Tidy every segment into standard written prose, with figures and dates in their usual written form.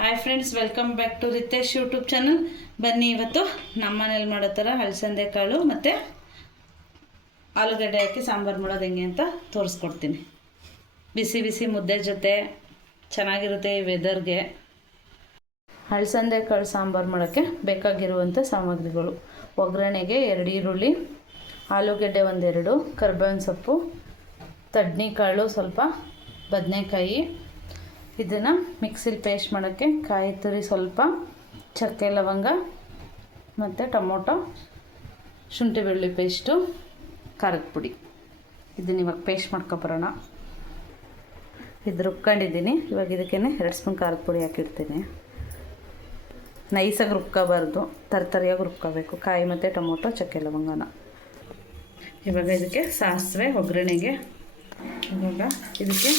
Hi friends, welcome back to Ritesh YouTube channel. ಬನ್ನಿ, ಇವತ್ತು ನಮ್ಮ ಮನೇಲಿ ಮಾಡೋ ಥರ ಅಲಸಂದೆ ಕಾಳು ಮತ್ತು ಆಲೂಗಡ್ಡೆ ಹಾಕಿ ಸಾಂಬಾರು ಮಾಡೋದು ಹೆಂಗೆ ಅಂತ ತೋರಿಸ್ಕೊಡ್ತೀನಿ. ಬಿಸಿ ಬಿಸಿ ಮುದ್ದೆ ಜೊತೆ ಚೆನ್ನಾಗಿರುತ್ತೆ ಈ ವೆದರ್ಗೆ. ಅಲಸಂದೆ ಕಾಳು ಸಾಂಬಾರು ಮಾಡೋಕ್ಕೆ ಬೇಕಾಗಿರುವಂಥ ಸಾಮಗ್ರಿಗಳು: ಒಗ್ಗರಣೆಗೆ 2 ಈರುಳ್ಳಿ, ಆಲೂಗಡ್ಡೆ 1-2, ಕರಿಬೇವಿನ ಸೊಪ್ಪು, ತಡ್ನಿಕಾಳು ಸ್ವಲ್ಪ, ಬದನೆಕಾಯಿ. ಇದನ್ನು ಮಿಕ್ಸಿಲಿ ಪೇಸ್ಟ್ ಮಾಡೋಕ್ಕೆ ಕಾಯಿ ತುರಿ ಸ್ವಲ್ಪ, ಚಕ್ಕೆ ಲವಂಗ ಮತ್ತು ಟೊಮೊಟೊ, ಶುಂಠಿ ಬೆಳ್ಳುಳ್ಳಿ ಪೇಸ್ಟು, ಖಾರದ ಪುಡಿ. ಇದನ್ನು ಇವಾಗ ಪೇಸ್ಟ್ ಮಾಡ್ಕೊಬರೋಣ. ಇದು ರುಬ್ಕೊಂಡಿದ್ದೀನಿ. ಇವಾಗ ಇದಕ್ಕೇ 2 ಸ್ಪೂನ್ ಖಾರದ ಪುಡಿ ಹಾಕಿರ್ತೀನಿ. ನೈಸಾಗಿ ರುಬ್ಕೋಬಾರ್ದು, ತರತರಿಯಾಗಿ ರುಬ್ಕೋಬೇಕು ಕಾಯಿ ಮತ್ತು ಟೊಮೊಟೊ, ಚಕ್ಕೆ ಲವಂಗನ. ಇವಾಗ ಇದಕ್ಕೆ ಸಾಸಿವೆ ಒಗ್ಗರಣೆಗೆ. ಇವಾಗ ಇದಕ್ಕೆ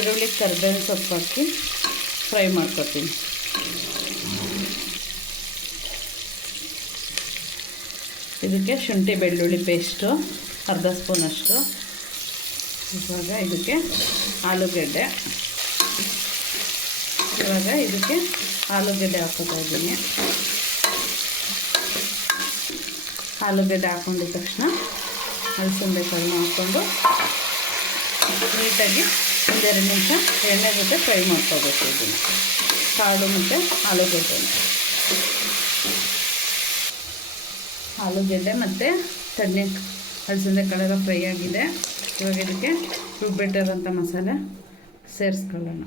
ಈರುಳ್ಳಿ ಕರಿಬೇವಿನ ಸೊಪ್ಪು ಹಾಕಿ ಫ್ರೈ ಮಾಡ್ಕೊತೀನಿ. ಇದಕ್ಕೆ ಶುಂಠಿ ಬೆಳ್ಳುಳ್ಳಿ ಪೇಸ್ಟು ಅರ್ಧ ಸ್ಪೂನಷ್ಟು. ಇವಾಗ ಇದಕ್ಕೆ ಆಲೂಗಡ್ಡೆ. ಇವಾಗ ಇದಕ್ಕೆ ಆಲೂಗಡ್ಡೆ ಹಾಕ್ಕೊತಾ ಇದ್ದೀನಿ. ಆಲೂಗಡ್ಡೆ ಹಾಕ್ಕೊಂಡಿದ್ದ ತಕ್ಷಣ ಅಲಸಂದೆ ಕಾಳನ್ನ ಹಾಕ್ಕೊಂಡು ನೀಟಾಗಿ 1-2 ನಿಮಿಷ ಎಣ್ಣೆ ಜೊತೆ ಫ್ರೈ ಮಾಡ್ಕೋಬೇಕು. ಇದನ್ನು ಕಾಳು ಮತ್ತು ಆಲೂಗಡ್ಡೆ ಮತ್ತು ಅಲಸಂದೆ ಕಾಳೆಲ್ಲ ಫ್ರೈ ಆಗಿದೆ. ಇವಾಗ ಇದಕ್ಕೆ ರುಬ್ಬಿಟ್ಟಿರೋಂಥ ಮಸಾಲೆ ಸೇರಿಸ್ಕೊಳ್ಳೋಣ.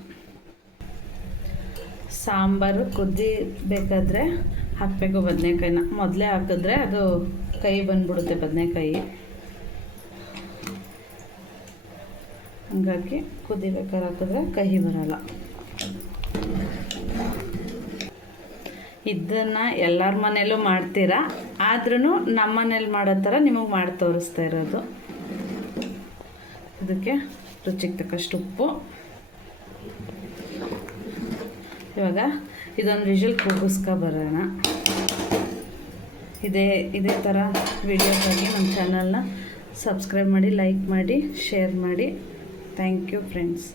ಸಾಂಬಾರು ಕುದಿಬೇಕಾದ್ರೆ ಹಾಕಬೇಕು ಬದನೆಕಾಯಿನ. ಮೊದಲೇ ಹಾಕಿದ್ರೆ ಅದು ಕೈ ಬಂದುಬಿಡುತ್ತೆ ಬದನೆಕಾಯಿ. ಹಂಗಾಗಿ ಕುದಿಬೇಕಾದ್ರೆ ಹಾಕಿದ್ರೆ ಕಹಿ ಬರಲ್ಲ. ಇದನ್ನು ಎಲ್ಲರ ಮನೇಲೂ ಮಾಡ್ತೀರಾ, ಆದ್ರೂ ನಮ್ಮ ಮನೇಲಿ ಮಾಡೋ ಥರ ನಿಮಗೆ ಮಾಡಿ ತೋರಿಸ್ತಾ ಇರೋದು. ಇದಕ್ಕೆ ರುಚಿಗೆ ತಕ್ಕಷ್ಟು ಉಪ್ಪು. ಇವಾಗ ಇದೊಂದು ವಿಷಲ್ ಕೂಗಿಸ್ಕೊಬರೋಣ. ಇದೇ ಥರ ವಿಡಿಯೋಗಾಗಿ ನಮ್ಮ ಚಾನಲ್ನ ಸಬ್ಸ್ಕ್ರೈಬ್ ಮಾಡಿ, ಲೈಕ್ ಮಾಡಿ, ಶೇರ್ ಮಾಡಿ. Thank you friends.